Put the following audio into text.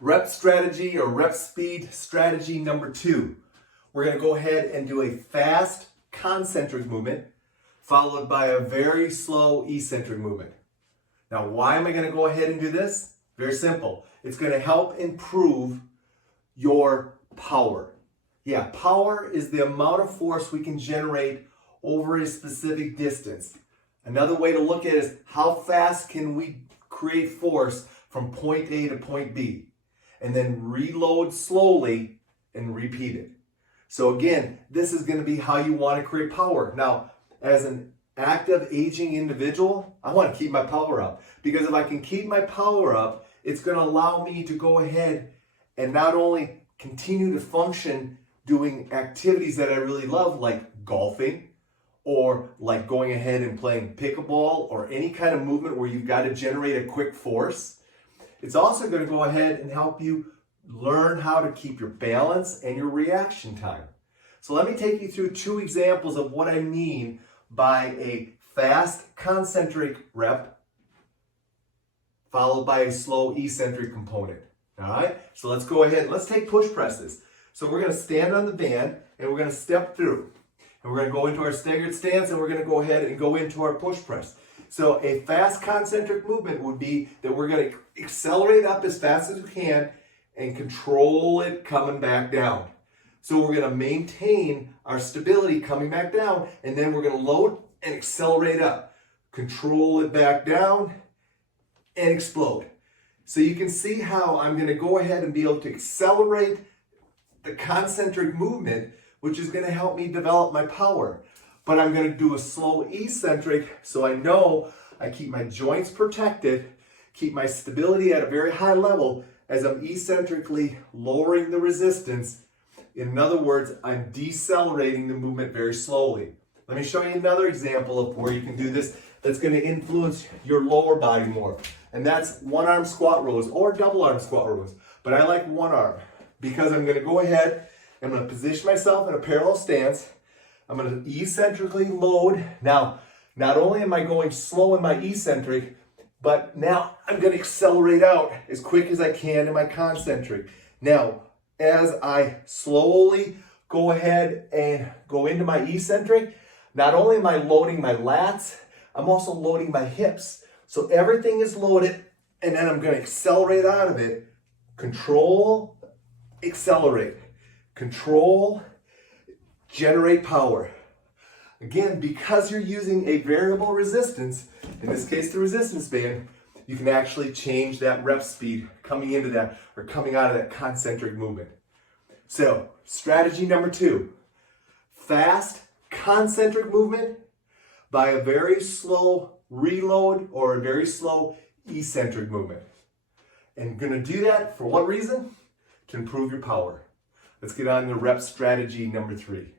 Rep strategy or rep speed strategy number 2. We're going to go ahead and do a fast concentric movement followed by a very slow eccentric movement. Now, why am I going to go ahead and do this? Very simple. It's going to help improve your power. Yeah, power is the amount of force we can generate over a specific distance. Another way to look at it is how fast can we create force from point A to point B, and then reload slowly and repeat it. So again, this is going to be how you want to create power. Now, as an active aging individual, I want to keep my power up, because if I can keep my power up, it's going to allow me to go ahead and not only continue to function doing activities that I really love, like golfing, or like going ahead and playing pickleball, or any kind of movement where you've got to generate a quick force. It's also going to go ahead and help you learn how to keep your balance and your reaction time. So let me take you through 2 examples of what I mean by a fast concentric rep followed by a slow eccentric component. All right, so let's go ahead and let's take push presses. So we're going to stand on the band and we're going to step through. And we're going to go into our staggered stance and we're going to go ahead and go into our push press. So a fast concentric movement would be that we're going to accelerate up as fast as we can and control it coming back down. So we're going to maintain our stability coming back down, and then we're going to load and accelerate up. Control it back down and explode. So you can see how I'm going to go ahead and be able to accelerate the concentric movement, which is going to help me develop my power. But I'm going to do a slow eccentric so I know I keep my joints protected, keep my stability at a very high level as I'm eccentrically lowering the resistance. In other words, I'm decelerating the movement very slowly. Let me show you another example of where you can do this that's going to influence your lower body more. And that's one-arm squat rows or double-arm squat rows. But I like one arm because I'm going to go ahead, I'm going to position myself in a parallel stance. I'm going to eccentrically load. Now, not only am I going slow in my eccentric, but now I'm going to accelerate out as quick as I can in my concentric. Now, as I slowly go ahead and go into my eccentric, not only am I loading my lats, I'm also loading my hips. So everything is loaded, and then I'm going to accelerate out of it. Control, accelerate. Control, generate power. Again, because you're using a variable resistance, in this case the resistance band, you can actually change that rep speed coming into that or coming out of that concentric movement. So, strategy number 2, fast concentric movement by a very slow reload or a very slow eccentric movement. And you're going to do that for what reason? To improve your power. Let's get on to rep strategy number 3.